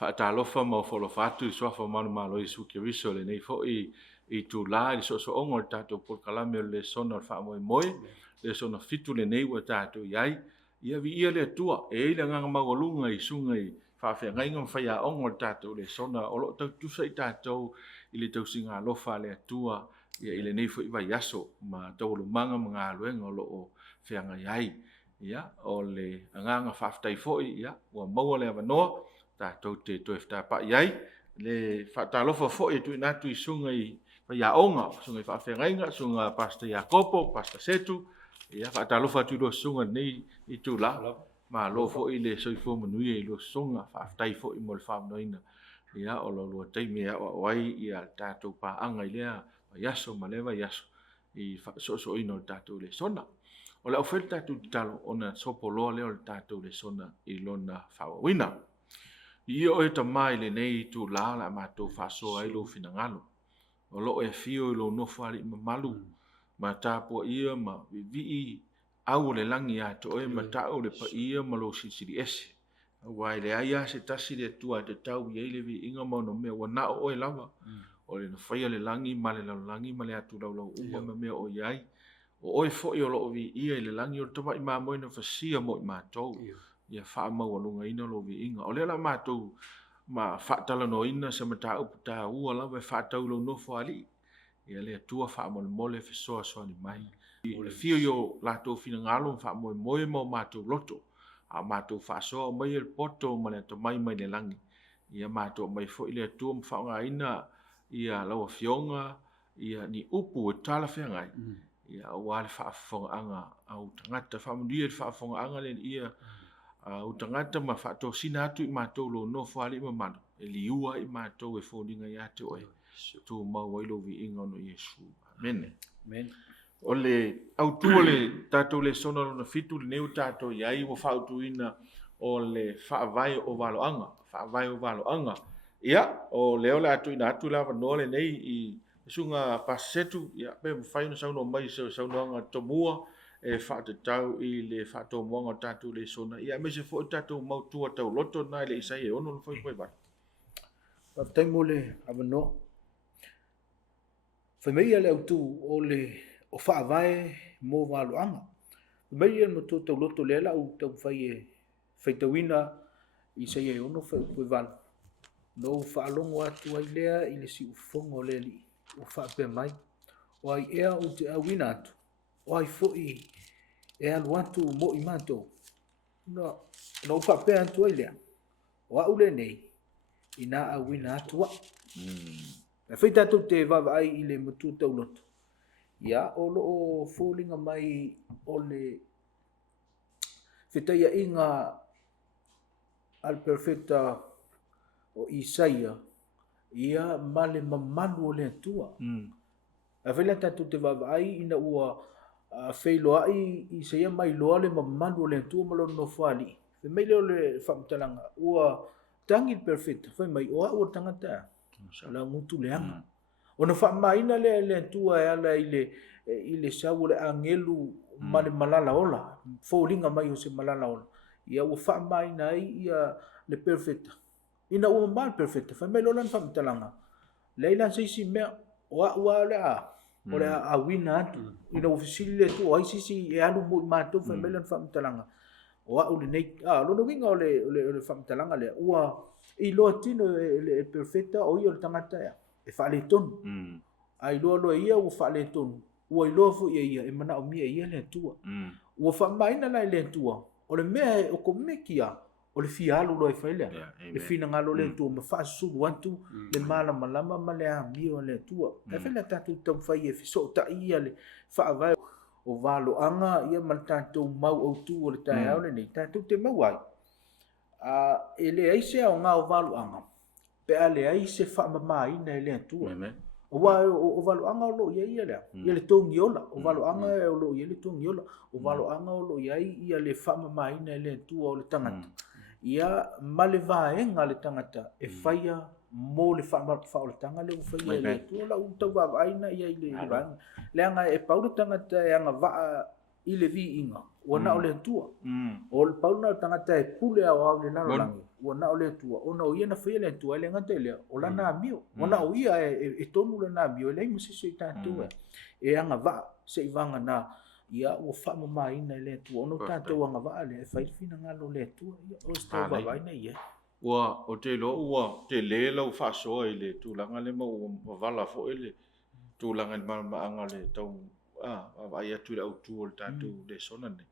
Faatalofa ma folofa atu i soafa malo i suki riso le nei fo i tu la i so ongo le tatou polkalame o le sona o faamoemoe le sona fitu le nei ua tatou iai ia vi ia le atua e ile ngaga magoluga i suga i faafeagaiga ma faiaʻoga o le tatou le sona o loo tautusa i tatou i le tausigalofa a le atua ia i lenei foʻi vaiaso ma taualumaga ma galuega o loo feagai ai ia o le agaga faafetai foʻi ia ua maua le avanoa tatou te toe fetapaʻi ai le faatalofa foʻi tuuina atu i suga i faiaʻoga suga i faafeagaiga suga pasta iakopo pasta setu ia faatalofa atu i lo suga lenei i tula malo foʻi le soifua manuia i lo suga faafetai foʻi mo le faamanoina ia o lo lua taimi e aʻoaʻo ai ia tatou paaga i lea vaiaso ma le vaiaso i faasoʻosoʻoina o le tatou le sona o le ʻaufai le tatou tatalo ona sopoloa lea o le tatou le sona i lona faauauina ia o e tamā i lenei tulā la matou faasoa ai lou finagalo o loo e fio i lou nofo alii mamalu ma tapuaʻia ma viivii au o le lagi iā toe ma taʻu le paia ma lou silisili ese ua i leai a se tasi le atua e tatau i ai le viiga ma ona mea ua naʻo oe lava o le na faia le lagi ma le lalolagi ma le atu laulau uma ma mea o iai o oe foʻi o loo viia i le lagi o le tamaʻi mamoena fasia mo i matou ia faamaualugaina lo viiga o lea la matou ma faatalanoina se mataupu tāua lava e faatau lou nofo alii ia le atua faamolemole fesoasoani mai o le fio i o latou finagalo ma faamoemoe ma o matou loto a matou faasoa o mai le poto ma le atamai mai le lagi ia matou mai foʻi le atua ma faaogāina ia lauafioga ia ni upu e talafeagai ia ua le faafofogaaga au tagata faamanuia le faafofogaaga le ia au tangata ma faatosina atu i matou lou nofo alii mamalu e liua i matou e foliga iā te oe tumau ai lou viiga ono iesu amene o le autua le tatou le sona lona fitu lenei ua tatou iai ua faautuina o le faavae o valoaga ia o lea o le atuina atu le avanoa lenei i suga pasetu ia pe mafai ona saunoa mai se saunoaga tomua e faatatau i le faatomuaga o tatou le sona ia me se foʻi tatou mautua tauloto na i le isai e ono le foifoi vale faafetai mo le avanoa faimaia le autū o le o faavae mo valoaga faimaia le matua tauloto lea laʻu taumafai e faitauina i isai e ono faupoi vale nou faalogo atu ai lea i le siʻufofoga o le alii ua faapea mai o ai ea o te auina atu o ai foʻi e alu atu mo i matou na u faapea atu ai lea o aʻu lenei inā auina atu aʻu e fai tatou te vaavaai i le matua tauloto ia o loo foliga mai o le fetaiaʻiga a le perfeta o Isaia ia ma le mamalu o le atua e fai la tatou te vaavaai ina ua feiloaʻi Isaia mai loa le mamalu o le atua ma lona nofo alii femai lea o le faamatalaga ua tagi le perfeta fai mai o aʻu o le tagata laugutu leaga ona faamaina lea le atua e ala i le sau o le agelu ma le malalaola foliga mai o se malalaola ia ua faamaina ai ia le perfeta ina ua mamā le perfeta fai mai lo lana faamatalaga leai la seisi mea o aʻu a o le auina atu ina ua fesili le atua o ai sisi e alu mo i matou fai mai lana faamatalaga o aʻu lenei lona uiga o le faamatalaga lea ua iloa tino le perfeta o ia o le tagata ea e faaletonu a iloa loa ia ua faaletonu ua iloa foʻi ia ia e manaʻomia ia le atua ua faamaina la i le atua o le mea e okomekia o le fialu loa i fai lea le finagalo le atua ma faasusulu atu le malamalama ma le amia o le atua e fai le tatou taumafai e fesootaʻi ia le faavae o valoaga ia ma le tatou mau autū o le taeao lenei tatou te mau ai ele ai se o ngā o valuanga. Pe ale ai se whaamamaina e le atua. O valuanga o lo ia lea. Ia le tongi ola. O valuanga o lo ia le tongi ola. O valuanga o lo ia le whaamamaina e le atua o le tangata. Ia ma le vaenga le tangata e whaia mo le whaoletanga le uwhaia e le atua. La utau vavaina ia i le vaenga. Leanga e paura tangata e anga vaa i le vi inga. Wana o le atua. O le pauna tangata e pule au le nalolangi. Wana o le atua. Ona o ia na whaia le atua le ngata lea. O la na mio. Wana o ia e tonu le na mio. E lei masisi i tātua. E anga vaa se i vanga na ia ua whaamamaina e le atua. Ono tātou anga vaa le e whairifina ngalo le atua. O stau vavaina ia. Ua o te lo ua te le lau whaasoa i le tūlanga le mau wala fo i le tūlanga i maanga le tau ai atu le autu o le tātou le sona ne.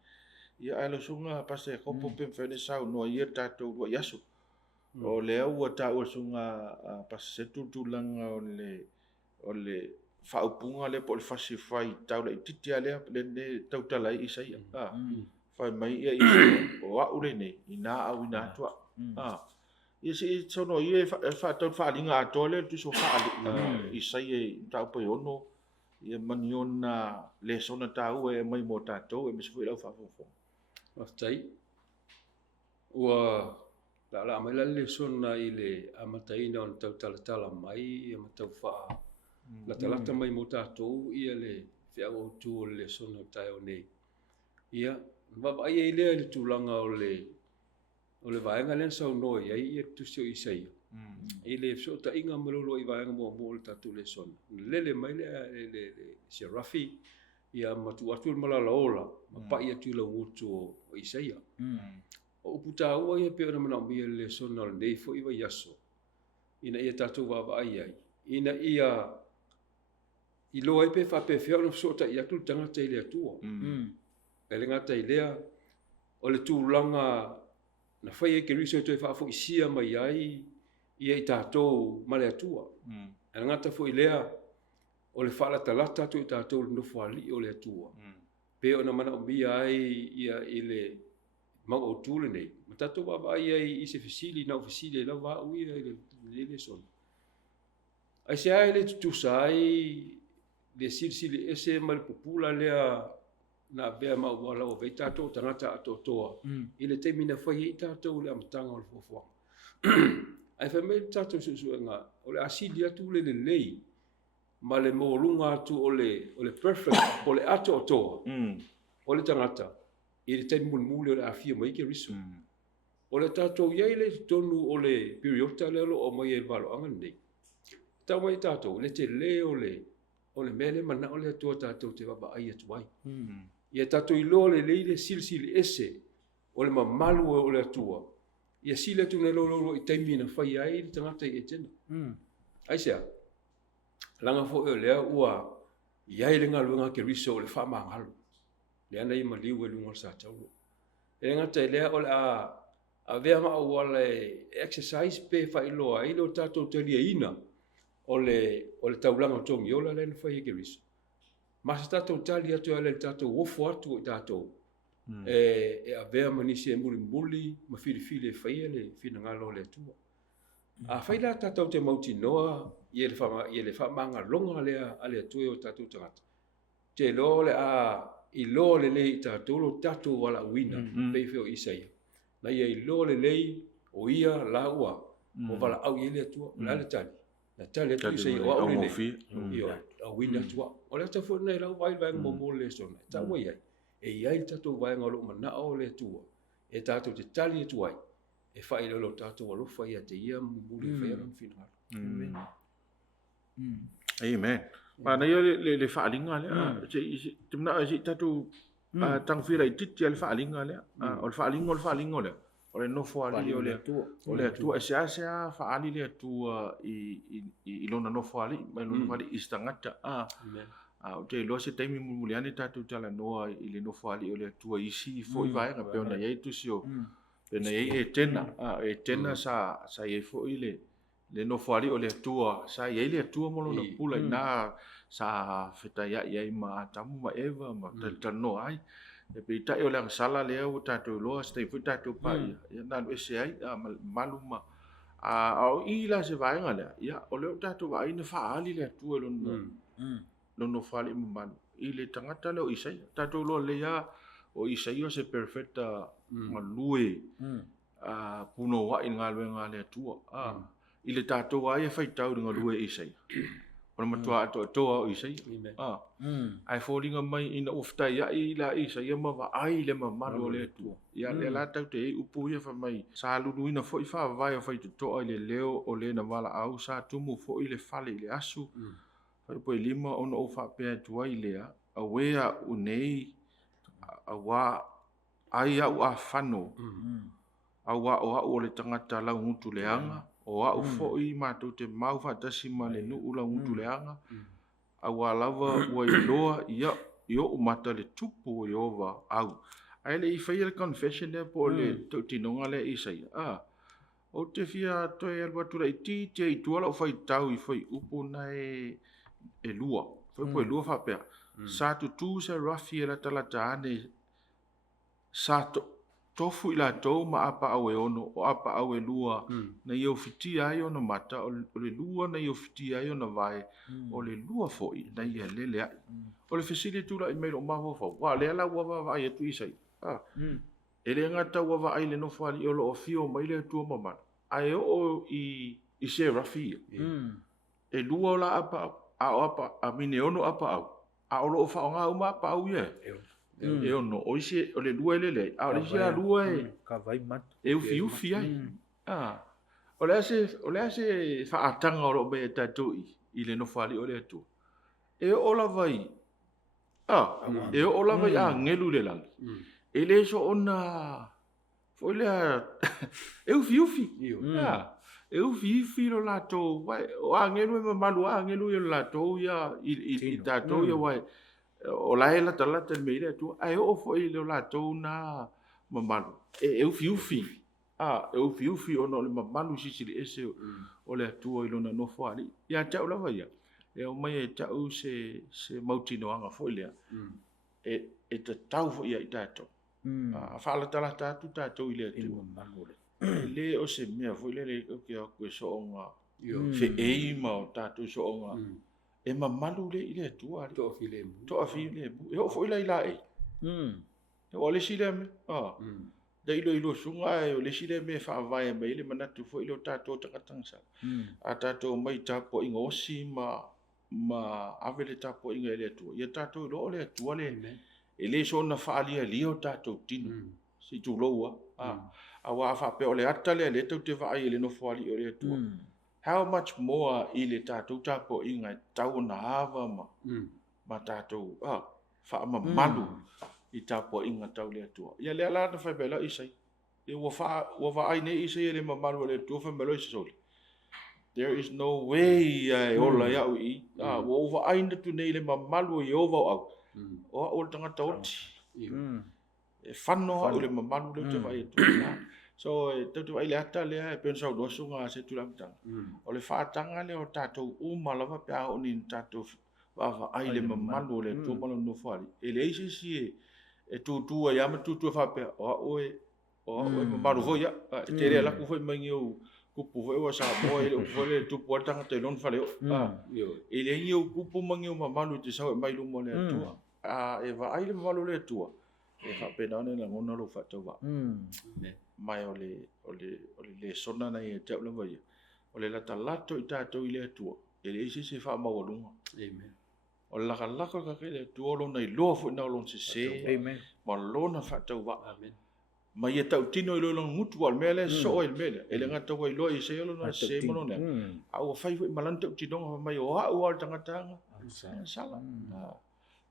Ia ailo sunga pase kopo pemwhene sau noa ia tātou rua yasu. O le ua tāua sunga pase tūlanga o le whaupunga le po le whasi whai tau le ititia lea le ne tautalai isa ia. Whai mai ia isa o au le ne i nā au i nā tua. Ia si sono ia tau whaalinga atoa le tu so whaali isa ia tau pai ono. Ia mani ona le sona tau e mai mo tātou e misifu i lau whaafofo. Aftai. Ua la mai le sona i le amataina on tau talatala mai e matau whaa. La talata mai mo tātou ia le whiau o tū o le sona tai o nei. Ia, wawai e lea le tūlanga o le vaenga len sau noi ai ia tusio isai. I le fsota inga malolo i vaenga mo le tātou le sona. Lele mai le se rafi ia matu atu malala ola. Ma pai atu la ngutu o isai. O uputa ua ia pe ona mana mia le sona le nei fo iwa yaso. Ina ia tātou wawai ai. Ina ia i loa i pe whape whiau na fsota i atu tangata i le atua. E le ngata i lea o le tūlanga na whai e ke riso toi whaafo i sia mai ai ia i tātou ma le atua. E le ngata fo i lea o le whaala talata to i tātou le nofo ali o le atua. Pe o na mana o mia ai ia i le mau o tūle nei. Ma tātou wawai ai i se fisili na o fisili lau wau ia i le son. Ai se ai le tutusa ai le sili ese ma le popula lea na bea mau wala o vei tātou tangata ato toa. I le te mina whai i tātou le amatanga o le fofuanga. Ai whai mei tātou susuenga o le asili atu le lei ma le mōrunga atu o le perfect o le ato o toa. O le tangata. I le te muli o le awhia mai ke risu. O le tātou iai le tonu o le periota le alo o mai e valo angan nei. Tau mai tātou le te le o le mele mana o le atua tātou te waba ai atu ai. Ia tātou i loa le leile sili ese o le mamalu o le atua. Ia sili atu na lolo i taimi na whai ai le tangata i e tena. Aisea, langa fo e o lea ua iai le ngā luenga ke riso o le whamangalu. Le ana i maliu e lunga sa taulo. E ngata i lea o le a vea maa ua le exercise pe whai loa i lo tātou te lia ina o le taulanga o tongi o la le na whai e ke riso. Masa tātou tali atu ale tātou wofo atu i tātou. E a vea manisi e muli ma fili e whaia le fina ngalo le atua. A whaila tātou te mauti noa i le whamanga longa ale atua o tātou tangata. Te lo le i lo le lei tātou lo tātou wala uina peifeo isaia. Na ia i lo le lei o ia la ua o wala au i le atua la le tali. Na tali atu isaia o au ne. A wina tua. O le ata fo nei lau vai mo le sona. Ta mo ia. E ia tatou vai ngalo mana o le tua. E tatou te tali atu ai. E fai lo tatou lo fai te ia mo le fai ran fina. Amen. Ma na ia le whaalinga le. Te mna si tatou tang fira i titi le whaalinga le. O le whaalinga le. O le nofo ali o le atua. O le atua e sea whaali le atua i lona nofo ali. Mai lona nofo ali i stangata. O te loa se taimi muliane tātou tala noa i le nofo ali o le atua isi fo i vaenga. Peo na iei tusi o. Peo na iei e tena. E tena sa iei fo i le nofo ali o le atua. Sa iei le atua molo na pula i nā sa wheta iei ma tamu ma eva ma tano ai. e pe tai o le sala le o tatou loa stay fu tatou pa ia na lo se ai maluma au I la se vaenga le ia o le tatou ai na fa ali le tu lo no fali man I le tangata le o isai tatou lo le ia o isai o se perfecta malue puno wa in ngalo le tu I le tatou ai e fai tau ringa lue isai ona matua to o isai ai folinga mai ina ofta ia I la isai ia ma ai le mamalo le tu ia le la tau te upu ia fa mai sa lulu ina fo fa vai o fai to ai le leo o le na wala au sa tumu fo I le fale le asu fai po lima ona o fa pe tu ai le a wea unei a wa ai au a fano a wa o le tangata la ngutu le anga o au fo'i mātou te mau whatasi ma le nuu la ngutu leanga. A wa lava ua I loa I o mata le tupu o Iova au. Ai le I whaia le confession le po le tau tinonga le isai. O te fia toi alwa tura I ti te I tuala o whai tau I whai upo na e lua. Whai po e lua whapea. Sa tu tu se rafi e la talata ane sa tofu I la tau ma apa au e ono o apa au e lua na iau fiti ai ona mata o le lua na iau fiti ai ona vai o le lua foi na ia lele ai o le fesili tula I mei lo maho fa wa le ala wa va ai tu isai ele ngata wa va ai le no fali o lo fio mai le tu mama ai o I se rafi e lua la apa a mine ono apa au a o lo fa nga uma apa au ye e ono o ise o le lua le a o le sia lua ka vai mat e ufi ai o le ase fa atanga o lo be tatou I le no fali o le tu e o la vai e o la vai a ngelu le lang e le so ona foi le e ufi e ufi lo la to vai o a ngelu me malu a ngelu yo la to ya I tatou ya vai o la ela tala te me le tu ai o foi le la to na mamalu e ufi e ufi ona le mamalu sisi le ese o le tu o lona no fali ya ta la vai e o mai e ta u se mautino anga foi le e te tau foi I tato fa la tala ta tu tato I le tu le o se mea foi le ke ko so nga fe e ma o tato so nga e mamalu le I le tu ali to afile e o foi la ila e o le sile me da ilo sunga e o le sile me fa vai me le manatu foi lo tato takatangsa a tato mai tapo ingosi ma avele tapo inga le tu ia tato lo le tu le e le so na fa ali ali o tato tinu si tu lo a wa fa pe o le ata le tu te vai le no foi o le tu how much more I le tato tapo inga tau na hava ma tato fa ma malu I tapo inga tau le atua. Ia le ala na whai bela isai. E wa fa ai ne isai le ma malu le atua whai bela isai soli. There is no way e ola iau I. Wa fa ai na tu nei le ma malu I ova au. O a ola tangata oti. E whano au le ma malu le te whai atua. So te wai le ata lea e pensau dosu ngā se tulamtanga. O le whaatanga le o tātou umalawa pe a oni tātou wa ai le ma malu le atua malo no whari. E le isi si e tutua ia ma tutua fa pe o maru foi ya te le la ku foi mangi o ku pu foi wa sa mo e o foi le tu porta te non fa le e le o ku pu mangi o malu te sa mai lu mo le tu e va ai le malu le tu e fa pe na le ngona lo fa tu va mai o le sona na e te le vai o le la talato I tato I le tu e le isi se fa ma o lunga amen o laka ka kele tuolo nei loa fu na lon se amen ma lona fa tau wa amen ma ye tau tino I lo ngutu al mele so il mele ele ngata wa lo I se lo na se mo no a o fai fu malan tau tino mai o a o tanga tanga sala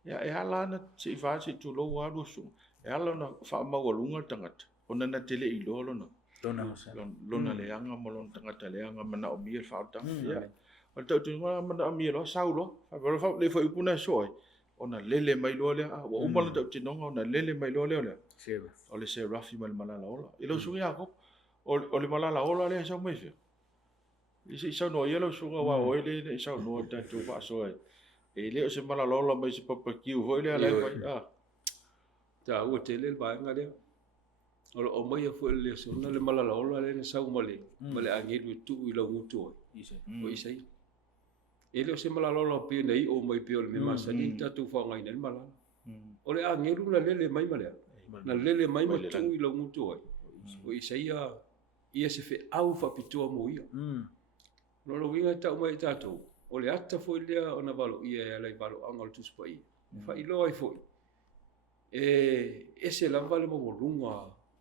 ya e ala na se fa se tu lo wa lo su e ala na fa ma o lunga tanga ona na tele I lo na lona le anga mo lon tanga le anga mana o mi fa tanga ya o tau tu ma mana mi lo saulo fa le fa ipuna soi ona lele mai lo le a o umala tau tinonga ona lele mai lo le o le se rafi mal malala ola ilo sungi ako o le malala ola le sa mai fe isi sa no yelo sunga wa o le sa no ta tu fa soi e le o se malala ola mai se papa kiu ho le ala fa ta ua te le vaenga lea o mai a fu le sona le malala ola le sau male angelu tu i la ngutu o isai ele o se malala ola pe nei o mai pe o le masani tatu fa ngai nei malala o le angelu na lele mai male na lele mai ma tu i la ngutu o isai ia se fe au fa pitua mo ia no lo winga ta mai tatu o le ata foi lea ona valo ia lai valo angal tu spai fa ilo ai foi ese la vale mo lunga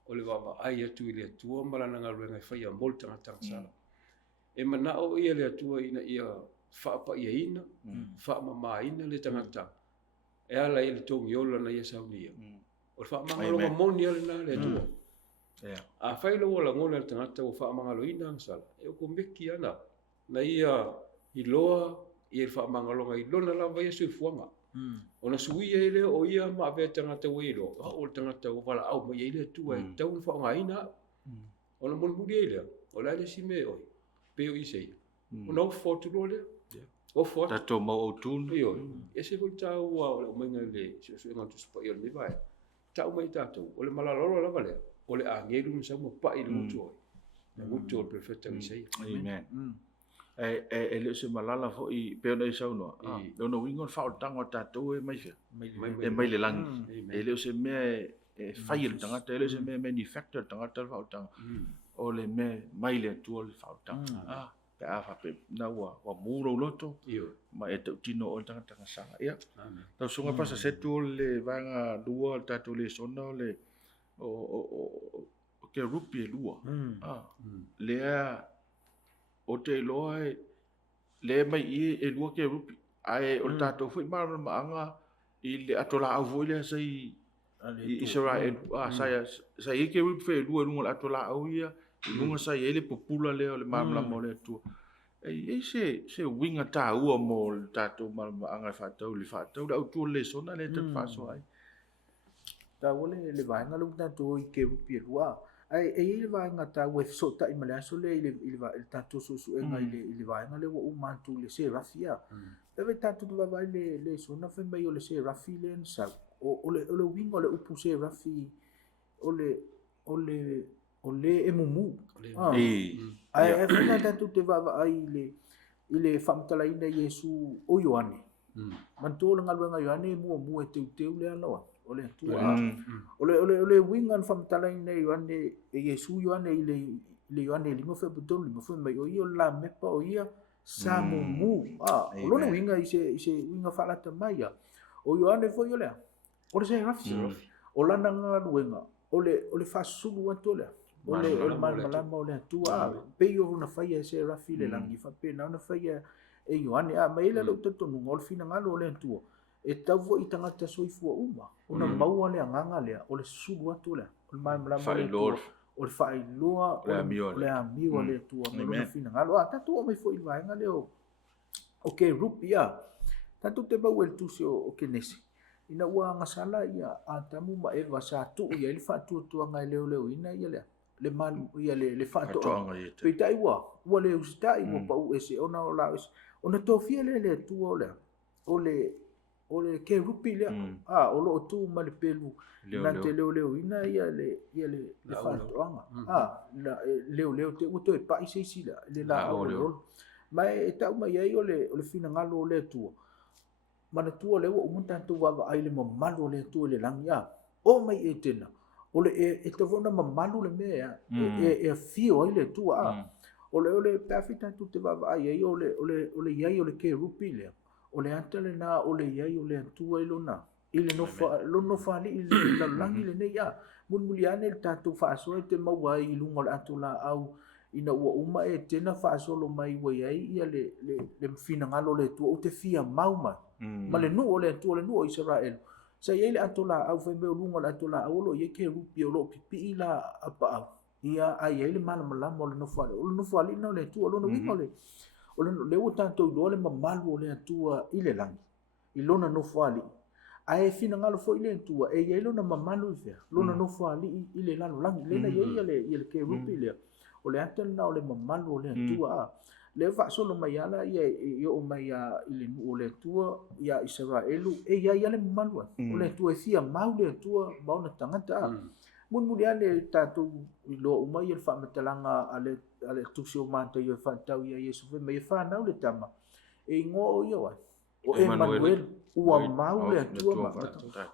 o le wama ai atu i le atua malana ngā ruenga i whaia mol tangata sala. E mana o ia le atua ina ia whaapa ia ina, whaama maa ina le tangata. E ala i le tongi ola na ia sauni ia. O le whaama ngalonga moni ale na le atua. A whailo wala ngona le tangata o whaama ngalo ina sala. E o ko meki ana na ia i loa i le whaama ngalonga i lona la vai asu i fuanga. Ona suia ile o ia ma ve tangata welo o tangata o wala au mai ile tu e tau fa nga ina ona mon mudi ile o la le sime o pe o isei ona o foto le o foto ta to mo o tun yo ese ko tau wa o mai ngale so nga tu spa yo ni vai tau mai tatu o le malalo la vale o le angelu sa mo pa ile mutu o mutu o perfecta isei amen e le se malala fo i pe ona isa no no wingon fa tanga tatu e mai mai le lang e le se me fail tanga te le se me manufacture tanga te fa tanga o le me mai le tu le fa tanga pe a fa pe na wa muro loto ma e tino o tanga tanga sanga ia ta sunga pasa se tu le vanga lua tatu le sona le o ke rupi lua le o te loa le mai e lua ke rupi ai o tatou foi ma anga i le atola au foi le sai Israel sai ke rupi fe lua lunga atola au ia lunga sai ele popula le o le mamla mo le tu e se winga ta ua mo tatou ma anga fa tau le au tu le sona le te faso ai ta wole le vainga lu tatou i ke rupi lua ai le vainga ta we so ta i mala so le tatou so enga le vainga le o mantu le se rafia e ve tatou va vai le so na fe mai o le se rafi le sa o le winga le upu se rafi o le emumu ai e fina tatou te va ai le famtala ina Yesu o Yohane mantu le ngaluenga Yohane mu e teu le aloa o le tua o le wingan famtala ina Yohane e Yesu Yohane le Yohane lima fe botol lima fe mai o ia la mepa o ia samumu o lona winga i se winga falata mai o Yohane foi o le o le se rafi o lana ngaluenga o le fasulu atu le o le malama o le tua pe yo na faia se rafi le langi fa pe na faia e Yohane mai le lo tonu ngol fina ngalo o le tua e tau i tangata soifua uma ona maua le anganga le o le sulu atu le o le malama o le fai loa o le amiwa le tua na fina ngalo tatu o mai foi vaenga le o ke rupia tatu te bau el tusi o ke nesi ina ua ngasala ia atamu ma eva sa tu ia le fatu tu ngai leo ina ia le malu ia le fatu pe tai ua le ustai ua pa u ese ona o la ona tofia le tua o le ke rupi le o lo tu ma le pelu na te leo ina ia le fatu anga leo te uto e pa isi le la o mai e tau mai ai o le fina ngalo le tua mana tua le o munta tu wa ai le mamalu le tua le langia o mai e tena o le e te vona mamalu le mea e fio ai le tua o le perfecta tu te va ai o le iai o le ke rupi le o le antele na o le iai o le tua ilona ile no fa li le langi le ne ya muliane le tatu fa so te maua i lunga le atula au ina ua uma e tena fa solo mai wa iai ia le fina ngalo le tua o te fia mauma ma le nu o le tu le nu o Israel sa ia le atula au fe me lunga le atula au lo ye ke rupi o lo pipi la apa ia ai le mana malama o le no fali no le tu o lo no winga le o tanto lo le mamalu o le tua i le langi i lona no fali ai fina ngalo fo i le tua e ia lona mamalu i fea lona no fali i le lalo langi le na ia le ke rupi le o le atala o le mamalu o le tua le fa solo mai ala ia o mai ia i le nu o le tua ia Israelu ia le malu o le tua fia mau le tua mau na tangata mun ale tatu i lo o mai le fa matalanga ale tusi o manta ia fa tau ia Yesu fe mai fa na le tama e ngo ia wa o Emmanuel ua mau le tua ma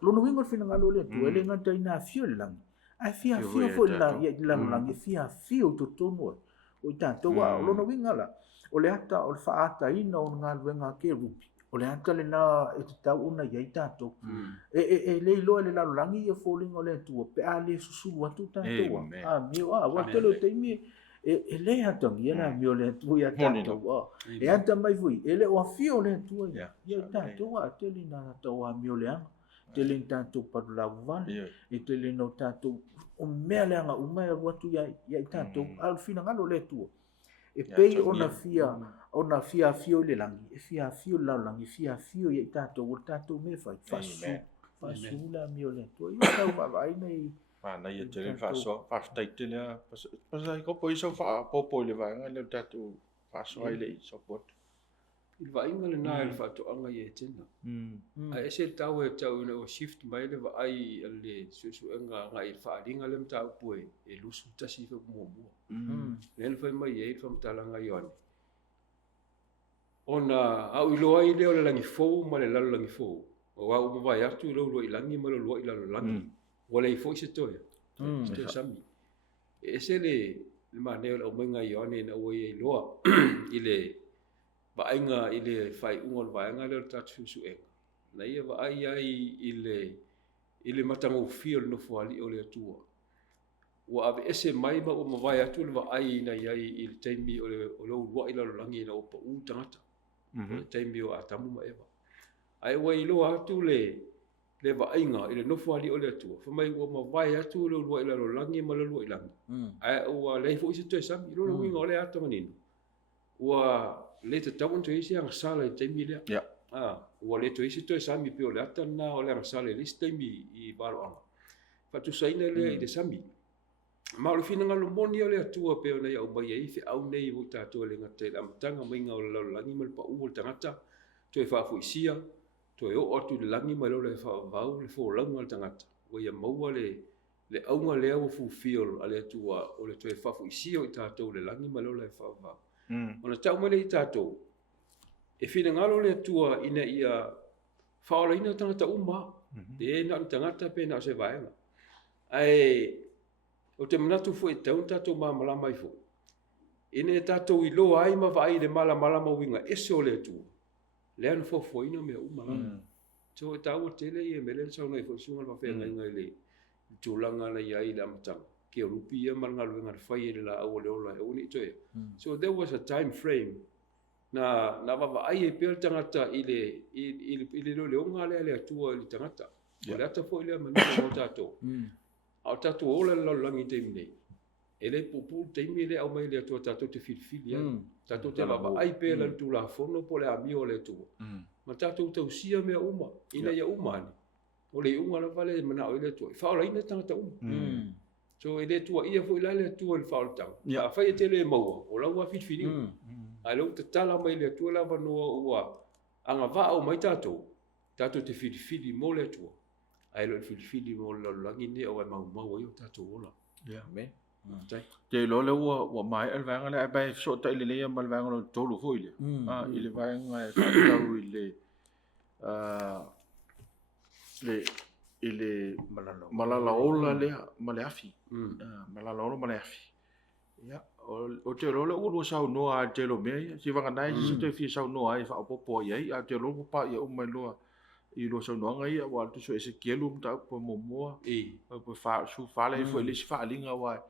lo no wingo fina ngalo le tua le ngata ina fio le lang ai fia fo la ia lang fia fio to tomo o tanto wa lo no winga la o le ata o le faata ina o ngā luenga ke rupi. O le ata le nā e te tau una iai tātou. E le iloa le lalolangi ia fōlinga o le atua. Pe a le susuru atu tātou. Mio watelo te imi e le atangi ia na mio le atua ia tātou. E ata mai vui. E le o fio le atua ia tātou. Te li nā tātou a mio le anga. Te li tātou parulau vale. E te li no tātou o mea le anga umai a watu iai tātou. Alfina ngalo le atua. E pei ona fia fio le langi, e fia fio la langi, fia fio ia tātou, o tātou me fai, fasu la mio le tua, ia tau wawai nei. Nei e te le whaftai te lea, pasai ko po iso whapopo le vanga, le tātou faso ai le iso pot. I wainga le nā le whatoanga i e tena. A ese tau e tau ina o shift mai le waai le susu enga ngai whaaringa le mtau pue e lusu tasi wha mua. Len whai mai e whamtalanga i ane. Ona au iloa i leo le langi fōu ma le lalo langi fōu. O au mawai atu i lau i langi ma lo i lalo langi. Wale i fōi se toia. Se toia sami. E ese le maneo le au mainga i ane na ua i iloa i le vaenga i le whai unga le vaenga leo tatu susu enga. Na ia vaai ai i le matango fio le nofu ali o le atua. Ua ave ese mai ma o mawai atu le vaai na iai i le taimi o le ulua i lalo langi na opa u tangata. O le taimi o atamu ma ewa. Ai ua i loa atu le vaenga i le nofu ali o le atua. Whamai ua mawai atu le ulua i lalo langi ma le ulua i langi. Ai ua lei fo isi toi sami. Ilo winga o le ata manino. Ua le te tau to isi ang sala i taimi lea. Ua le to isi to sami pe o le ata na o le ang sala i lisi taimi i baro anga. Fatu saina lea i le sami. Ma o le fina ngalo moni o le atua pe o nei au mai e ife au nei o tātua le ngata i le amatanga mainga o le lau langi ma le pa ua le tangata. To e whaafu isia. To e o atu le langi ma le whaavau le fo launga le tangata. Ua ia maua le aunga lea o fulfill a le atua o le to e whaafu isia o i tātou le langi ma le whaavau. Ona tau mele i tātou, e whina ngalo le atua ina ia whaola ina tangata uma, e na tangata pe na se vaenga. Ai, o te manatu fu e taun tātou ma malama i fu. Ina e tātou i loa ai ma vai le malama winga ese o le atua. Le anu fo ina mea uma. So e tau o tele i e mele sa unai fu sunga ma whenga inga i le tūlanga na iai le amatanga. Ke rupi ia maranga luenga whai e la au le ola e uni toe. So there was a time frame na wawa ai e pēr tangata i le leonga le atua i le tangata. O le ata fo i le manua o tātou. Au tātou ola le laulangi teimi nei. E le pupu teimi le au mai le atua tātou te filifili. Tātou te wawa ai pēr la tu la fono po le ami o le atua. Ma tātou tau sia mea uma. Ina ia uma ani. O le unga la vale mana o le atua. Whaola ina tangata uma. So e le tua ia fo ilale tua le faul tau. A fai e tele maua, o lau a fitfini. Ai lau te tala mai le tua lava noa ua anga vaa o mai tātou. Tātou te fitfini mo le tua. Ai lau fitfini mo le langi ne o ai mau i o tātou ola. Amen. Te lo le ua mai al vanga le abai so ta ile le mal vanga lo tolu fo ile. Ile vanga e tau ile malala ola le maleafi. Malala ola maleafi. Ya, o te lo le ulu sau noa a te lo mea, si vanga nai si te fi sau noa ai fa popo ai, a te lo pa ia umai loa i lo sau noa ngai, wa tu so ese kielu mta po momoa, po fa su fale fo ile si fa linga wa.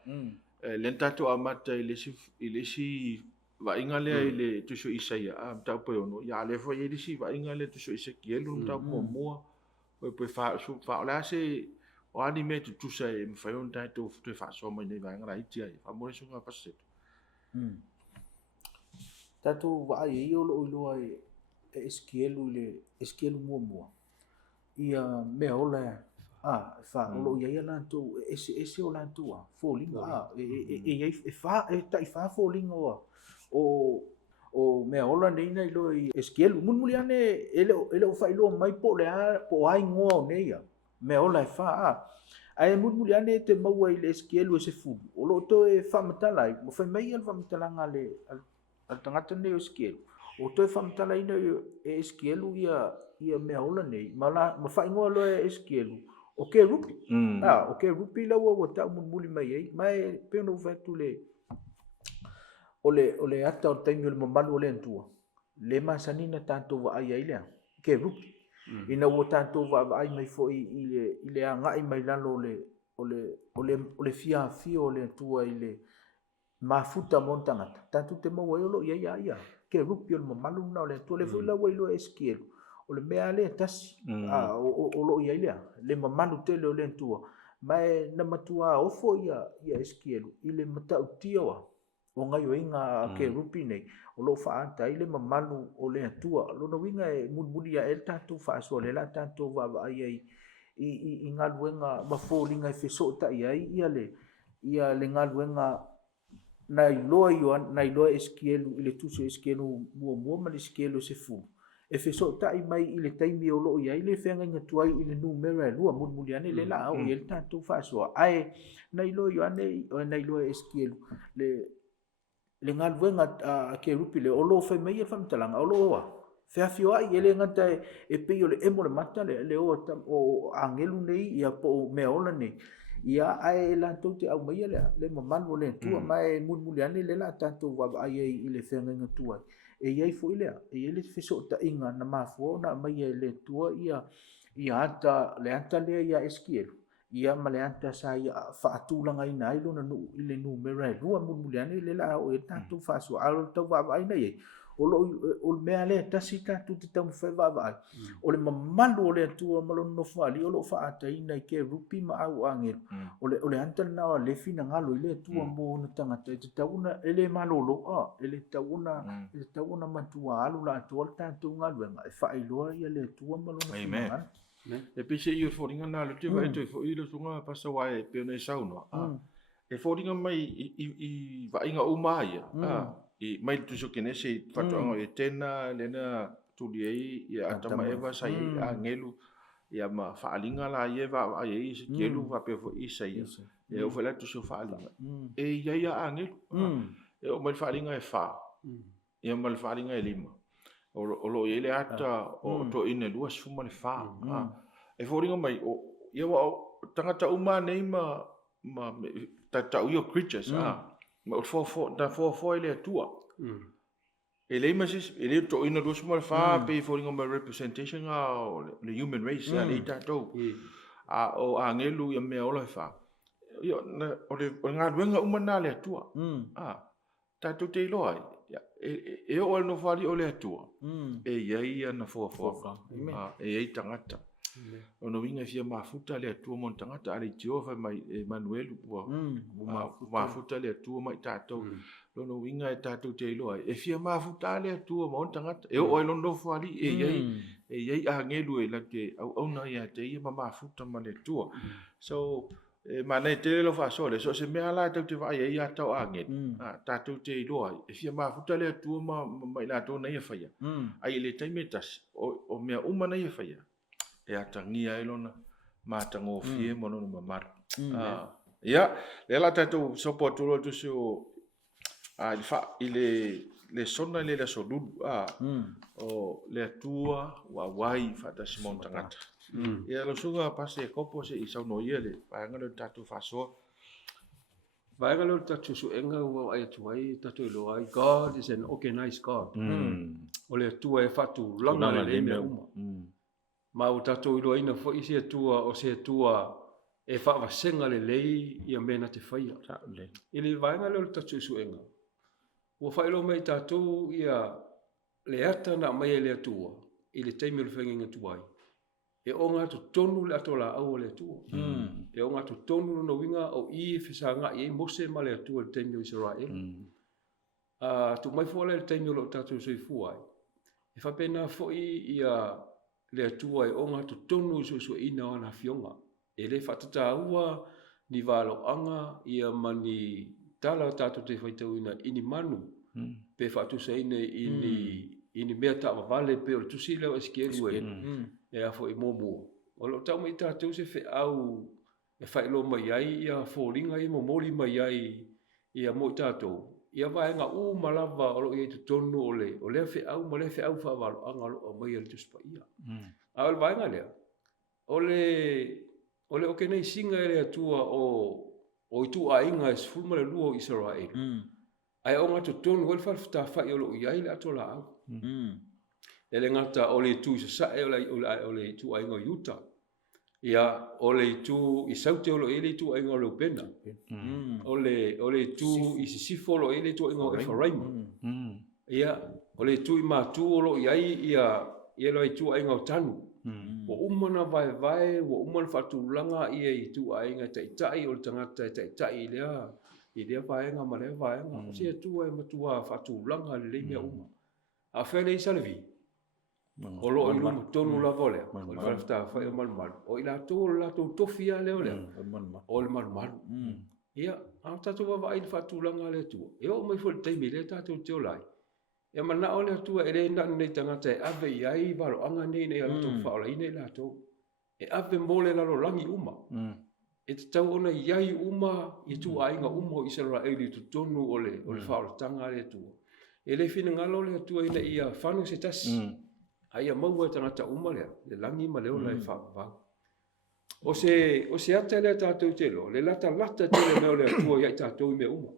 Lenta to amata ile si va inga le ile tu so isaia, mta po no, ya le fo ile si va inga le tu so ese kielu mta momoa. Poi fa la se o ani me tu sa e me fai un tanto tu fa so mai nei vanga rai tia fa mo so nga passet Tātou wa ai o lo ai eskielu mua. Ia mea ola fa lo ia la tu ese o la tu falling e fa e tai fa falling o o mea ola nei nei lo i eskelu muli ane ele o fai lo mai po le a po ai ngo nei ya mea ola e fa a ai muli ane te mau ai le eskelu se fu o lo to e fa matala mo fai mai al fa matala ngale al tangata nei eskelu o to e fa matala ina e eskelu ia mea ola nei mala ma fai ngo lo e eskelu o ke rupi o ke rupi la o ta muli mai ai mai pe no fa tu ole ata o taimi o le mamalu o le antua le masanina tatou vaai ai lea ke rupi ina ua tatou vaavaai mai foʻi i le agaʻi mai lalo o le fiafia o le atua i le mafuta mo na tagata tatou te mau ai o loo iai aia ke rupi o le mamalu na o le atua le foʻi lau ai loa eskielu o le mea lea tasi o loo iai lea le mamalu tele o le atua mae na matua ofo ia eskielu i le matautia oa o ngai o inga ke rupi nei o lo faata ile mamalu o le atua lona winga e mulmuli a el tatou faasoa le la tatou vaavaai ai i galuega mafolinga e fesootaʻi ai ia le galuega na iloa eskielu i le tusi o eskielu muamua ma le eskielu se fulu e fesootaʻi mai i le taimi o loo iai le feagaiga ai i le numera e lua mulmuli ane le laau i le tatou faasoa ae na iloa ioane na iloa eskielu le galuega ke rupi le o loo fai mai e faamatalaga o loo oa feafio ai e le gata e pei o le emo le mata le o agelu nei ia po o mea ola nei ia ae latou te au maia le mamalu o le atua mae mulimuli ane le la tatou vaavaai ai i le feagaiga tua ai e iai foʻi lea e iai le fesootaʻiga na mafua ona amaia e le atua ia ata le ata lea ia eskielu ia ma le ata sa ia faatulagaina ai lona nuu i le numera e lua mulimuli ane le la o e tatou faasoaʻa o le tau vaavaai nai ai o le mea lea tasi tatou te taumafai vaavaai o le mamalu o le atua ma lona nofoali o loo faataina i ke rupi ma au agelu o le ata lanā o le finagalo i le atua mo ona tagata e te tauuna e lē malōlōa e le tauuna matua alu latou a le tatou galuega e faailoa ia le atua ma lona finagalo e pese i o fōringa nā le te vai toi fo i lo tunga pasa wae e peona i sauna e fōringa mai i vainga uma ia i mai tu so kene se fatoanga e tena lena tuli ai ia atama eva sai a ngelu ia ma faalinga la ia va ai se kelu va pe fo i sai e o fela tu so faalinga e ia a ngelu e o mai faalinga e fa ia mal faalinga e lima o lo ele ata o to ina duas fuma le fa e fōringa mai o ia wa tangata uma nei ma ta uio creatures ma o fo ele atua e le ma ele to ina duas fuma le fa pe fōringa mai representation o le human race le tato o angelu ia me ola fa ia o le nga duenga uma na le atua tato te loai e o no fali o le atua e ia na fo e ai tangata ono winga fia mafuta le atua mo tangata ale Jehova mai Emmanuel wa mafuta le atua mai tato ono winga e tato te loai e fia mafuta le atua mo tangata e o no fali e ai a ngelu e la te au na ia te ia mafuta ma le atua so ma nei te lo fa sole so se me ala te vai ia tau anget tatou te loa e fia mafuta le atua mai la to nei fa ia ai le taimetas o mea uma nei fa ia e atangia e lona matango fie mo no mamar ia le la tatou sopo lo tu so il fa le sona le solu o le atua wa wai fa ta simon tangata ia lo suga pase kopo se i sau no ia le paanga le tatou faso Vaega lo tatu su enga ua ai tuai tatu lo ai God is an organized God. O le tua e fatu langa le me uma. Ma o tatu lo ina fo isi tua o se tua e fa vasenga le lei ia mena te faia. Ile vaega lo tatu su enga. Ua fa ilo mai tatu ia le ata na mai le tua. Ile taimi lo fenga tuai. E o ngā tu tonu le atola au le tua. E o ngā tu tonu no winga o i fisanga i mose ma le atua le taimi o Israel. Tu mai fuala le taimi o lo tatu soi fuai. E whapena foi ia le atua e o ngā tu tonu so ina o na fionga. E le whatata ua ni walo anga ia mani tala tatu te whaitau ina ini manu. pe fatu sei ne ini mea ta vale pe o tusi le eskelu e a fo i momo o lo tau mai tātou se fe au e fai lo mai ai ia fōringa i momori mai ai ia mo tātou ia vaenga malava o lo i tu tonu o le fe au mo le fe au fa valo anga lo o mai al tuspa ia a o vaenga lea o le o ke nei singa ele atua o i tu a inga e sfuma le lua o Israel ai o ngata tonu o le falfta fai o lo i ai le ato la au ele ngata o le tu sa e o le tu a inga Utah ia o le tu i saute o lo ele tu a inga lo pena o le tu i sifo lo ele tu a inga Ephraim ia o le tu i matu o lo i ai ia lo i tu a inga o tanu o umana vai o umana fatulanga ia i tu a inga tai o le tangata tai lea vaenga ma lea vaenga o se tu e matua fatulanga le mea uma a fele i salvi o lo i lumu tonu la vole o le falafta fai o malumalu o i la tō tofia leo o le malumalu ia a tatu wawa i le fatulanga le tua e o mai fo le teimi le tatu teo lai e mana o le atua e le na nei tangata e ave i ai valo anga nei alato whaola i nei lato e ave mole lalo langi uma e te tau ona i ai uma i tu ainga uma o Israeli tu tonu o le whaola tanga le atua e le fina ngalo le atua ina ia whanu se tasi ai a maua tangata uma lea le langi ma leo lai whaavau o se ata le tātou telo le lata tele meo le atua i ai tātou i me uma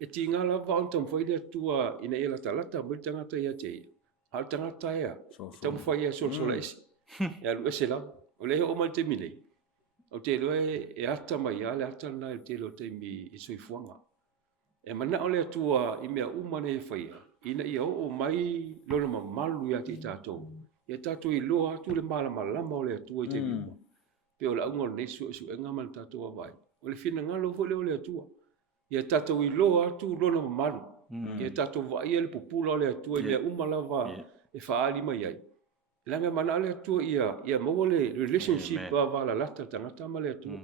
e ti ngā lava on tam whai lea tua ina e lata mai tangata ia te ia. Al tangata ia, tam whai ia sola esi. E alu ese la, o lehe o mai te milei. O te loe e ata mai ia, le ata na te lo te mi i soifuanga. E mana o lea tua i mea umane e whai ia. Ina ia o mai lona ma malu ia te tātou. Ia tātou i loa atu le malama o lea tua i te uma. Pe o la unga o nesu e ngaman tātou a vai. O le fina ngalo fo leo lea tua. Ia tātou i loa atu lona mamaru. Ia tātou wa ia le pupula le atua ia umalava e whaali mai ai. Langa mana le atua ia maua le relationship wa la lata tangata ma le atua.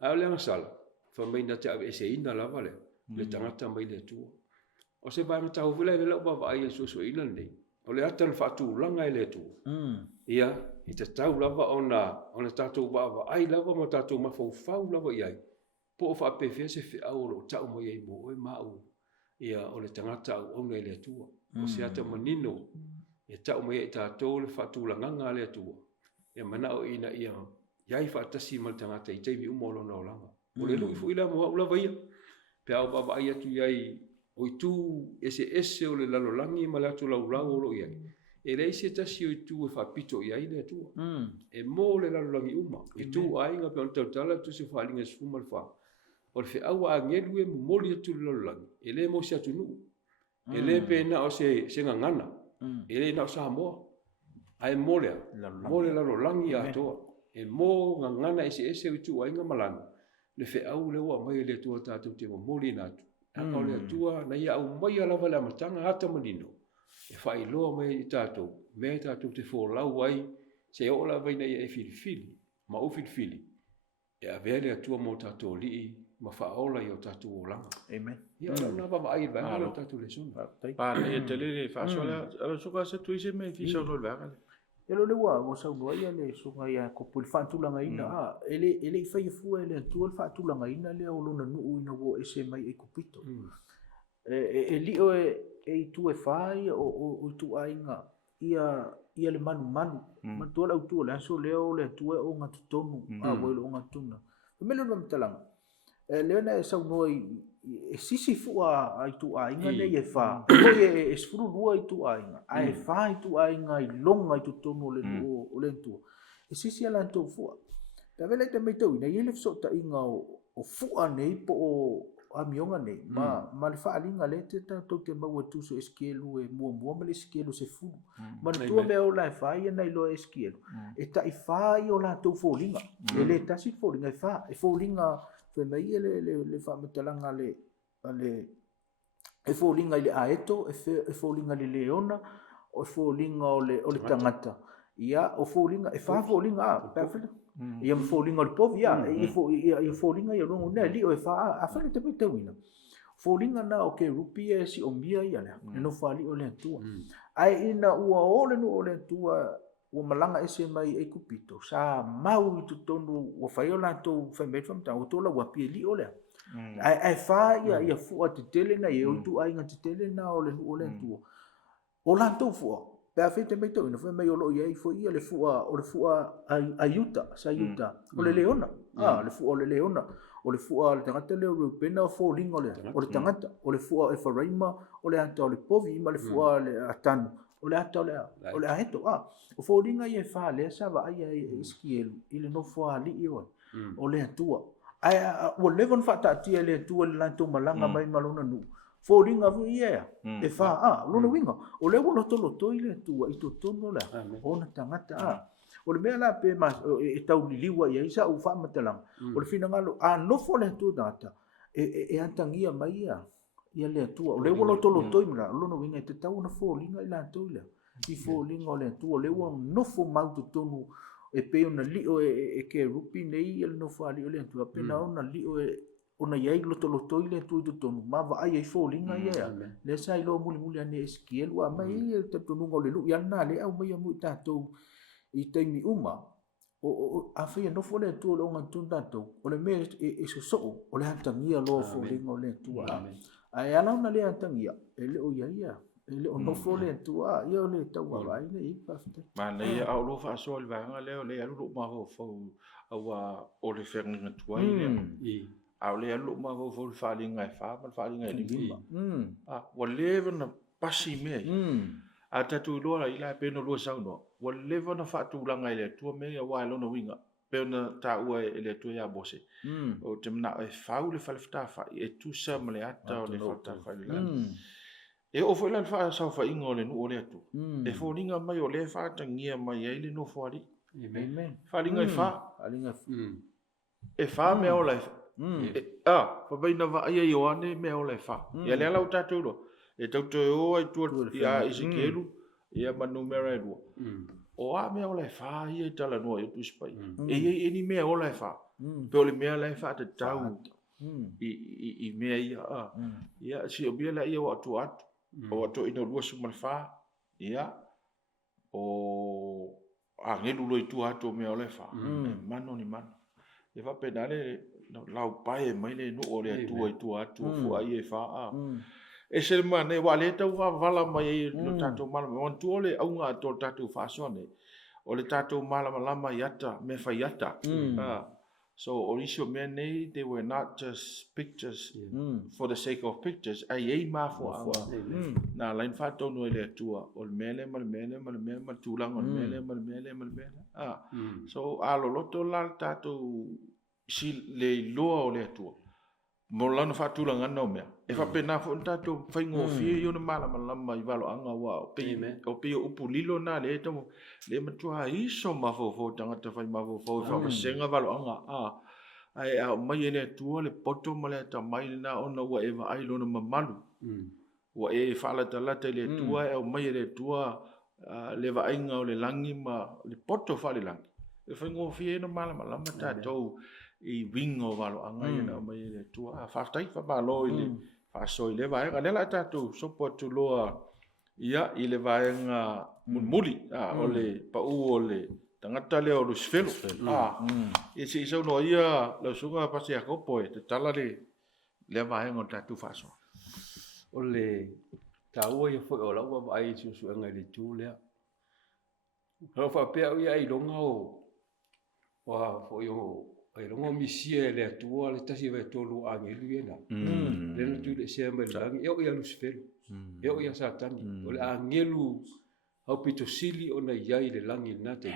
Ai le ngasala. Whamai na te ave se ina lava le tangata mai le atua. O se vai matau vila le lau wa ia so ina nei. O le ata le whaatu langa i le atua. Ia, i te tau lava ona tātou wa ai lava ma tātou mawhau lava i ai. Po fa pe se fe au tau mo ye mo e mau ia o le tangata au ona le atua o se ata manino e tau mo ye ta to le fatu langa le atua e mana o ina ia yai fa tasi mal tangata i teimi umo lo na langa o le lu fu ila mo ula vai pe au baba ia tu yai o tu ese o le lalo langi ma la tu la o lo ia e le se tasi o tu e fa pito ia le atua e mo le lalo langi uma e tu ai nga pe on tala tu se fa linga sfuma fa o le whiau a ngelu e mumoli atu lolang. E le mo se atu nuu. E le pe na o se ngangana. E le na o Samoa. Ai mole lalo langi a toa. E mo ngangana ese utu a inga malanga. Le whiau le ua mai le tua tātou te mumoli na atu. Aka o le atua na ia au mai alawa le amatanga hata manino. E whai loa mai i tātou. Me tātou te wholau ai. Se ola vai na ia e filifili. Ma o filifili. E a vele atua mo tātou lii. Ma faola i o tātou o langa. Amen. Ia ona wa ai va o tātou le sona. Pa le te le fa so la so se tu ise me fi so no va. E lo le wa mo sa no ia le so nga ia ko pul fa tu langa ina. Ele fai fu ele tu fa tu langa ina le o lona nu ina wo ese mai e kupito. E li o e tu e fai o tu ainga ia le manu. Ma tu la tu la so le o le tu o nga tonu a wo lo nga tuna. Me lo no mtalanga. Leona e sau noi e sisi fua ai tu ainga nei e fa e sfuru lua i tu ainga ai fa i tu ainga i longa i tu tonu o le tu e sisi ala tu fua ta vele te mai tau nei ele so ta inga o fua nei po o amionga nei ma le fa alinga le te ta te mau tu so eskelu e mua ma le eskelu se fu ma tu me o la fa i nei lo eskelu e ta i fa i o la tu folinga ele ta si folinga fa e folinga pe mai le fa metalanga le e folinga le aeto e folinga le leona o folinga o le tangata ia o folinga e fa folinga perfect ia folinga le povia e folinga ia no ne li o fa a fa te pe tawina Fōlinga na o ke rupi e si o mia ia lea. E no whali o le tua. Ai ina ua ole no o le tua ua malanga ese mai e kupito. Sa mau i tutonu ua whai o lantou whaimei whamta. O tola ua pie li o lea. Ai wha ia fua te tele na e oitu ai ngā te tele na o le tua. O lantou fua. Pea whete mei tau ina whaimei o lo iei fo ia le fua a yuta. Sa yuta. O le leona. Le fua o le leona. O le fua le tangata leo reupena o fōlinga o le o le tangata. O le fua e wharaima o le ata o le povi ima le fua le atanu. O le ata o le aheto. O fōlinga i e wha lea sa wa ai e iskielu i le no fua li i oi. O le atua. Ai o levon whata atia le atua le lantou malanga mai malona nu. Fōlinga vu i ea. E wha lona winga. O le wala tolo i le atua i to tono le. O na tangata o le mea la pe e tau liliwa ia isa u wha matalang. O le whina ngalo, nofo le atua data, e antangia mai ia le atua. O le wala tolo toi mara, lona winga e te tau na fōlinga i la atua lea. I fōlinga o le atua, o le wala nofo mautu tonu e peo na lio e ke rupi nei ele nofo a lio le atua. Pena o na lio ona iai loto i le atua i to tonu. Ma wa ai fōlinga ia. Le sa ilo muli ane eskielu a mai e tatonunga o le lu. Iana le au mai amu i tātou i taimi uma o a whia nofo le atua le onga tundatou o le mea e sosoo o le hantangia lo fōlinga o le atua ai ala una le hantangia e le o ia e le o nofo le atua ia o le tau awai le i pafte ma le ia au lo fa so le vanga le o le alu ma fo awa o le whenga tua i au le alu ma fo le whalinga e wha ma whalinga e lima wa lewa na pasi mea a tatu loa i la peno loa sauno wa lewa na whaatulanga i le tua mea wa lona winga pena ta ua e le tua ia bose o te mana e whau le whaleftafa e tusa ma le ata o le whaleftafa i le e o fo ilan wha sau wha inga o le nu o le atu e fōninga mai o le whaatangia mai e le no whaari whalinga i wha e wha mea o lai whabaina wa ia i oane mea o lai wha e le alau tātou lo e tauto e oa i tua ia Ezekielu ia manu mera e lua o a mea o lai wha ia i tala noa i tu spai e ia ni mea o lai wha pe o le mea lai wha te tau i mea ia si o bia la ia o atu atu o atu ina lua sumal wha ia o a ngelu lo i tu atu o mea o lai wha mano ni mano e wha penale lau pai e mai le no o le atu i tu atu o fua i e wha e se mane wa le tau wa vala mai no tato mala on tu ole aunga to tato fasone o le tato mala lama yata me fa yata so orisho mene they were not just pictures for the sake of pictures ai ma fo na line fato no le tua o mele mal tulang o mele so alo loto la tato si le lo o le tua mo lana whaatulanga no mea. E whapena fo ntato whaingo fie i ona malama i walo anga wa o pe o upu lilo na le tamo le matua iso mafofo tangata whai mafofo whapasenga walo anga ai au mai ene tua le poto ma le ta mai na ona ua ewa ai lona mamalu ua e whalata lata le tua au mai ene tua le vainga o le langi ma le poto whale langi e whaingo fie no malama tatou i wingo walo anga ina mai le tua whaftai whamalo i le whasoi le vaenga nela tatu sopo tu loa ia i le vaenga muli o le pau o le tangata leo lo sfelo e se isau no ia la sunga pasi a kopo e te tala le vaenga o tatu whaso o le taua ia fwoi o laua wa ai susu anga le tu lea halo whapea ia i longa o wa fwoi o ai longa misia le atua le tasi vai tolu angelu ena le no tu le se mai langi e o ia lusfelo e o ia satani o le angelu au pito sili ona iai le langi nate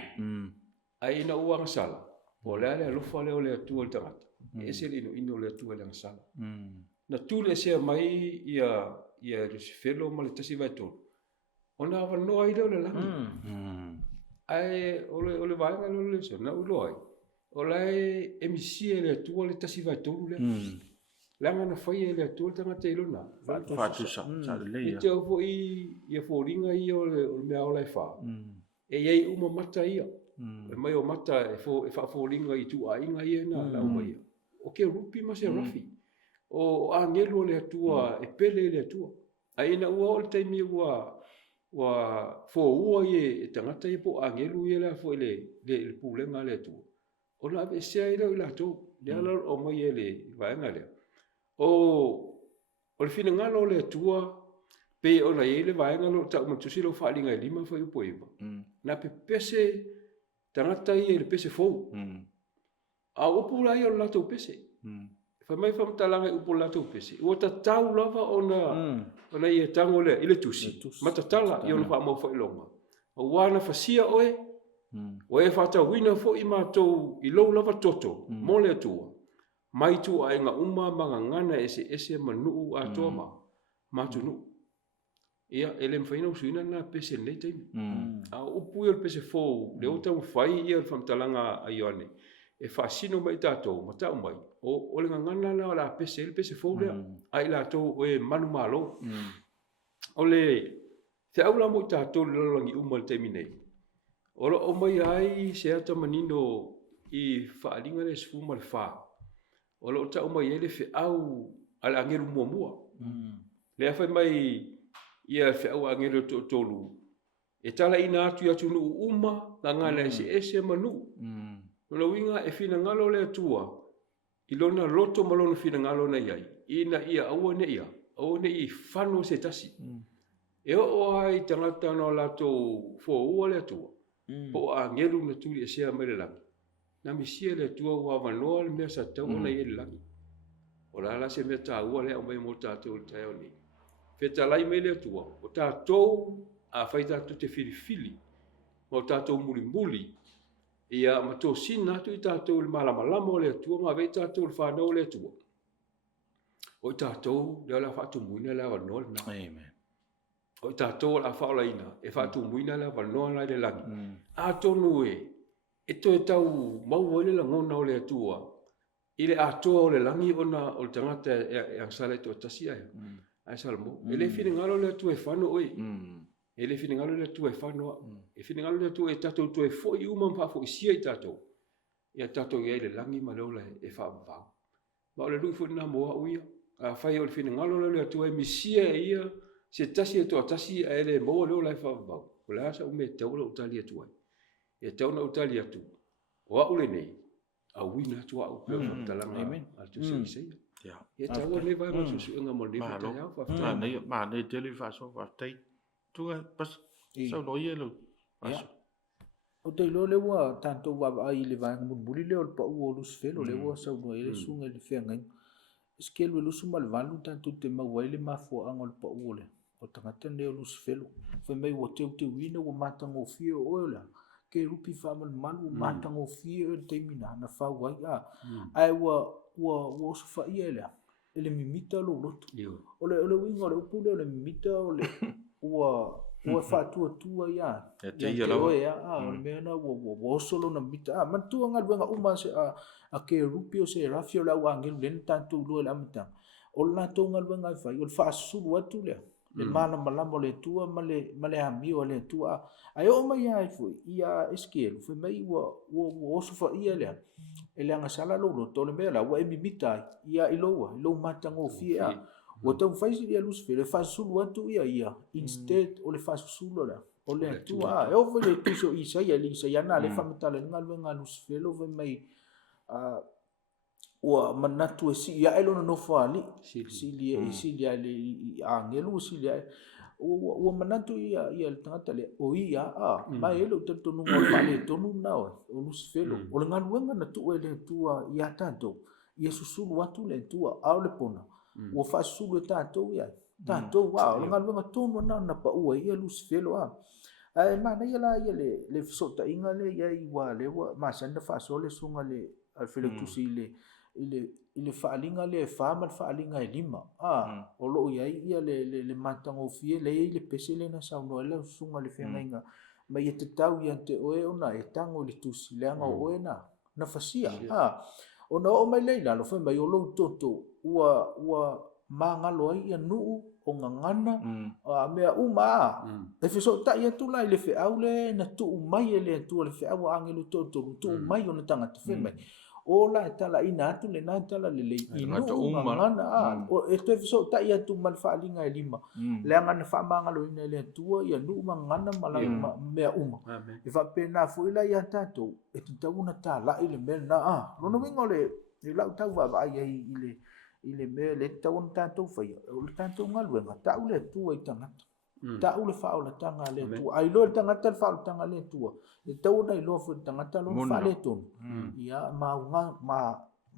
ai na uanga sala o le ale lofa le o le atua le tangata e se le ino le atua le sala na tu le se mai ia lusfelo ma le tasi vai tolu ona va no ai le langi ai o le vai le se na ulo ai o lai emisie le atua le tasi vai tolu le langa na fai le atua le tangata ilona fatusa sa le i te ofo ia fōringa i o le mea o lai wha e iei uma mata ia e mai o mata e wha fōringa i tu a inga ia na lau mai o ke rupi ma se rafi o angelo le atua e pele le atua. Aina ua o le taimi ua fo ua e tangata i po angelo i la fo le pulenga le atua. O la ve sea i la tau. Le ala o mai e le vaenga le. O le fina ngalo le atua pe o na i le vaenga lo ta umatusi lo whaalinga i lima fo i upo iwa. Na pe pese tangata i le pese fo. A upu la i o lato pese. Fa mai fa mtalanga i upu lato pese. Ua ta tau lava ona i e tango le ile tusi. Mata tala i ona wha mo fo i longa. O wana fasia oe. O e whata wina fo i mātou i lou lava toto. Mo le atua. Mai tu a inga uma manga ngana ese manuu a toa ma. Mātou nuu. Ia ele mfaina usuina na pese nei taimi. A upu i o pese fo. Le o tau whai i o whamtalanga a Ioane. E whaasino mai tātou, matau mai. O le ngangana la o la pese, ele pese fo lea. Ai la tau o e manu malo. O le, te aula mo i tātou le lalangi uma le taimi nei. O mai ai se ata manino i whaalinga le sfuma le wha. O lo tau mai ele fe au ala angeru mua mua. Le awhai mai ia fe au angeru tolu. E tala ina atu atu nu uma, ngangana ese manu. Nona winga e fina ngalo le atua, i lona loto malona fina ngalo na iai, ina ia aua ne ia, aua ne i whano se tasi. E o ai tangata no lato fo ua le atua, po a ngelu na tuli e sea mere langi. Na misia le atua ua wanoa le mea sa tau na ie le langi. O la la se mea ta ua le au mai mo tātou le tae o ni. Feta lai mai le atua, o tātou a whai tātou te fili, o tātou muli muli, ia mato sina tu tātou le malama le atua ma vei tātou le whanau le atua. O tātou le ala whatu muina le wanoa le na. Amen. O tātou la whaola ina e whatu muina le wanoa le langi. A tonu e to e tau mau ele la ngona o le atua. Ile a toa o le langi ona o le tangata e angsale to tasi ai. Ai salmo. Ele fine ngalo le atua e whanau oi. Ele fine ngalo le atua e whanau. E fine ngalo le atua e tātou to e fo i uma mpafo i sia i tātou. Ia tātou i le langi ma leola e whaamvau. Ma o le rui fo na moa uia. A whai o le fine ngalo le atua e misia e ia se tasi e toa tasi a ele moa leola e whaamvau. O le asa ume taula utali atua. E tauna utali atu. O a ule nei. A wina atua au peo whamtalanga atu se isaia. E taua ne vai ma susu inga mo nefa te hau whaftai. Ma ne tele whaso whaftai. Tunga pas sau no ielo. O te ilo le ua tanto wa ai le vai ngambuli le o pa u lus felo le ua sau no ele sunga le fengai. Skelu e lusu mal valu tanto te mawai le mafo angol pa u le. O tangata le o lus felo. Fa mai o te wina o matang o fio o le. Ke rupi whamal malu matang o fio e te mina na whawai a. Ai ua sufa ia ele. Ele mimita lo loto. Ole winga ole upule ole mimita ole ua whātua ia. Te ia lawa. Ole mena ua solo na mita. Mantua ngal wenga uma se a ke rupi o se rafio la ua angelu len tanto lua le amatang. Ole nato ngal wenga i whai. Ole whaasulu atu lea. Le malama le tua ma le hamio le tua. Ai o mai ai fui. Ia eskelu. Fai mai ua osufa ia lea. Ele anga sala lo loto le mea la ua emimita ia iloa. Ilo matango fia. O tau faisi ia lus fe le fasulu atu ia instead o le fasulu la o le tua e o le tuso Isaia le Isaia na le famatala ngal wenga lus fe lo ve mai o manatu e si ia elo no fali si le angelu si le o manatu ia le tangata le o ia mai elo tanto no fali tonu na o lus fe lo o le ngal wenga na tu ele tua ia tanto ia susulu atu le tua au le pona o fa sulu tātou ia tātou wa o ngal nga tonu na pa ua ia lus felo ai mana ia la ia le sota inga le ia i wa le wa ma sanda fa sole sunga le fele tusi ile faalinga le fama faalinga e lima o lo ia le matango fie le pese le na sa no le sunga le fenga ma ia te tau ia te oe ona e tango le tusi le anga oe na fasia ona o mai leila lo fe mai o lo toto ua mangalo ai ia nuu o ngangana a mea uma e fiso ta ia tula le fe au le na tu mai le tu le fe au angelo toto tu mai o na tanga te fe mai ola tala ina atu le na tala le le inu uma. ngana o e te so ta ia tu mal fa linga lima le ngana fa manga lo ina le tua ia nu ngana mala me uma e fa pena fu ila ia tato e tu tauna ta la ile me na no wingo le la ta va va ile me le tauna tato fa ia o tato ngalu nga ta ule tua i tanga ta ule fa ola tanga le tua ai lo tanga ta fa tanga le tua e tau dai lo fu tanga ta lo fa le ton ia ma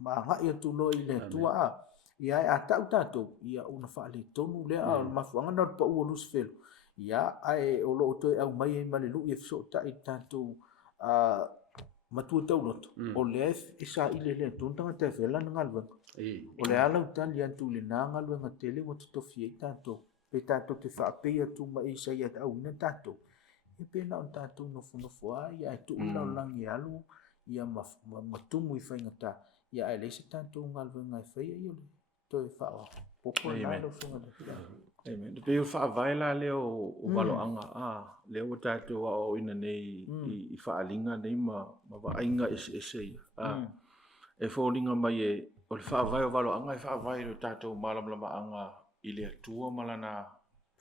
nga ia tu lo ile tua ia a ta to ia una fa le tonu le ma fu nga no pa u lus fel ia ai o lo to au mai ma le lu e so ta i tanto ma tu tau lo o le e sa ile le ton tanga te vela ngal o le ala utan ia tu le na ngal nga tele mo to fie tanto pe tanto te fa pe tu ma e sa ia au na tanto e pena on tatou nofonofo ia e tu'ulaulangi alu ia matumu i faigata ia e leisi tatou galuega e faia ia le toe fa'apopo na lo funga Amen. Pe o whaavai la leo o waloanga leo o tātou o ina nei i whaalinga nei ma waainga ese ia. E whoolinga mai o le whaavai o waloanga e whaavai o tātou malamlama anga i le atua malana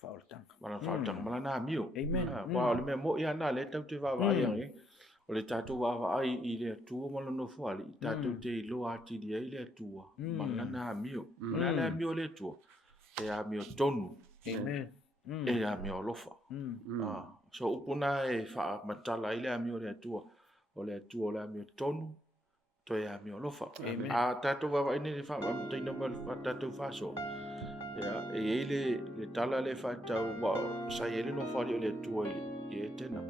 whaoltanga malana mio. Amen. Wa o le mea mo ia na le tau te whaavai ange. O le tātou whaavai i le atua malano whaali. I tātou te ilo ati dia i le atua malana mio. Malana mio le atua. E a mio tonu. Amen. E a mio lofa. So upuna e wha matala i le a mio le atua. O le atua o le a mio tonu. To e a mio lofa. A tātou wawa ine le wha amtaina ma tātou whaso. E le tala le whatau wa sa e le no whari o le atua i e tena.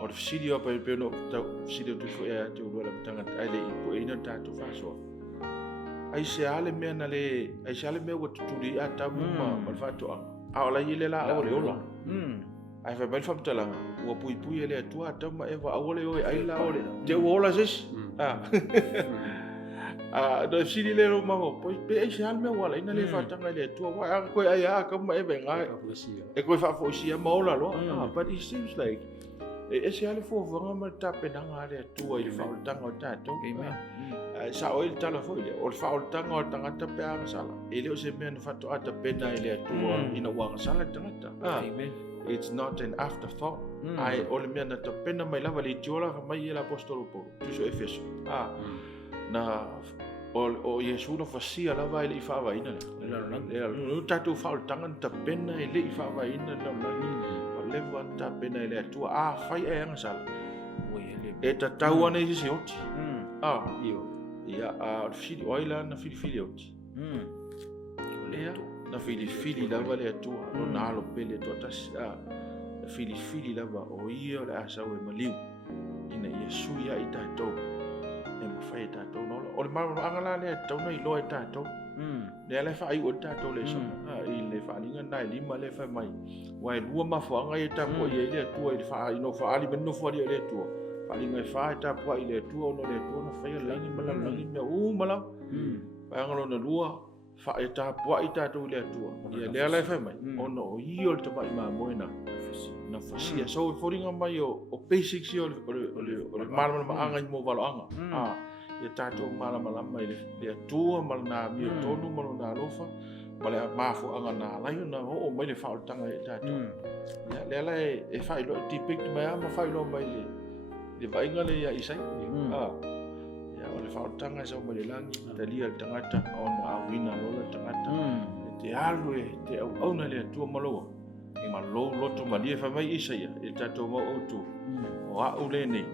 O le fsiri o pa peo no fsiri o tufu e a te urua la matangata. Ai le ipo e ina tātou whaso. Ai se ale mea na le ai se ale mea wa tuturi a tamu ma fatoa a ola ile la o le ola ai fa bel fam tala wa pui pui ele atua tamu e wa ole oi ai la ole te ola ses do sili le ro mamo poi pe ai se ale mea wala ina le fatanga le atua wa a ko ai a ka ma e venga e ko fa fo sia ma ola lo but it seems like e se ale fo vanga ma ta penanga le atua i fa tanga tato sa o il tala foi o fa o tanga o tangata pe ang sala ele o se men fato ata pena ele atua ina wang sala tangata amen it's not an afterthought ai o le men ata pena mai lava le tiola mai el apostolo Paulo tu so efeso na o Yesu no fasia lava ele fa va ina le tatu fa o tangata pena ele fa va ina o le vanta pena ele atua fai e ang sala e tatau ana i se oti io ia a fili oila na fili oti ia na fili lava le atua no nalo pele to tas na fili lava o ia le asa o maliu ina Yesu ia i tatou e mafai tatou no o le mama angala le tatou no i lo e tatou le ale fa ai o tatou le so i le fa linga na lima le fa mai wa lua mafuanga i tapo ia le atua i fa no fa ali ben no fa le atua paling ngai fa ta po ile tu no le tu no fa langi malam langi me malam pa ngalo na lua fa ta po ita tu le tu ia le ala fa mai ono io te mai ma moina na fasia so foringa mai o basics o le malam ma anga mo valo anga ia ta tu malam malam mai le tu mal na mi tonu mal na lofa male ma fo anga na la na o mai le fa tanga ta tu ia le ala e fa lo tipik mai ma fa lo mai le vainga le ia isai ya o le fautanga sa mo le langi te lia tangata o na awina lola tangata te alu te au na le tua malo malo loto malia fa mai isai e tato mo o tu o a ule nei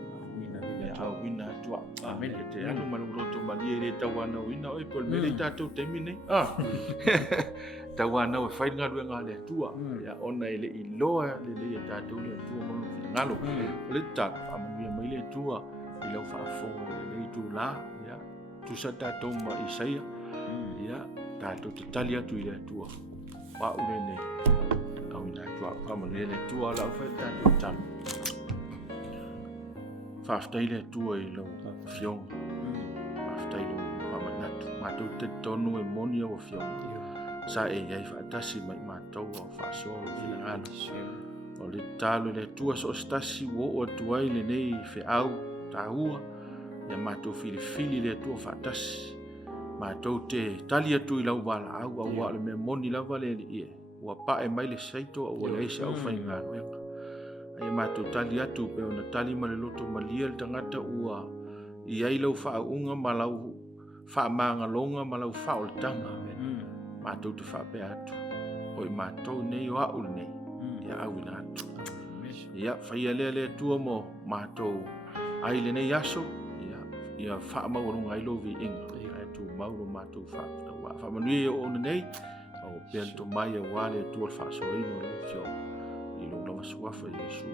awina tua amen te alu malo loto malia le tawana wina o pol me le tato te mine tawana o fai ngalu ngale tua ya ona ile iloa le tato le tua mo ngalo le tato mai le tua i lau whaafo le tu la ya tu sa tātou ma isaia ya tātou te tali atu i le tua wa ure nei au ina tua kama le tua lau whai tātou talu whaaftai le tua i lau whionga whaaftai lau whamanatu mātou te tonu e moni au whionga sa e iai whaatasi mai mātou au whaasoa o whina ngalo o le talo le tua so stasi wo o tuai le nei fe au taua ia mātou fili le atua whaatasi. Mātou te tali atu I lau wala au le mea moni lava le ia. Ua pae mai le saito ua le aisa au whai ngā ruenga. Ia mātou tali atu pe ona tali ma le loto malia le tangata ua I ai lau whaunga ma lau whamangalonga ma lau whaoltanga. Mātou te whape atu. Oi mātou nei o au nei. Ia au ina atu. Ia whaia le atua mo mātou ai le nei aso. Ia whaamaurunga ilo vi inga. Tu mauro mātou whamanui o nei. O pēn to mai a wale atua le whaasoina o fio. I lo lawa suafa Iesu.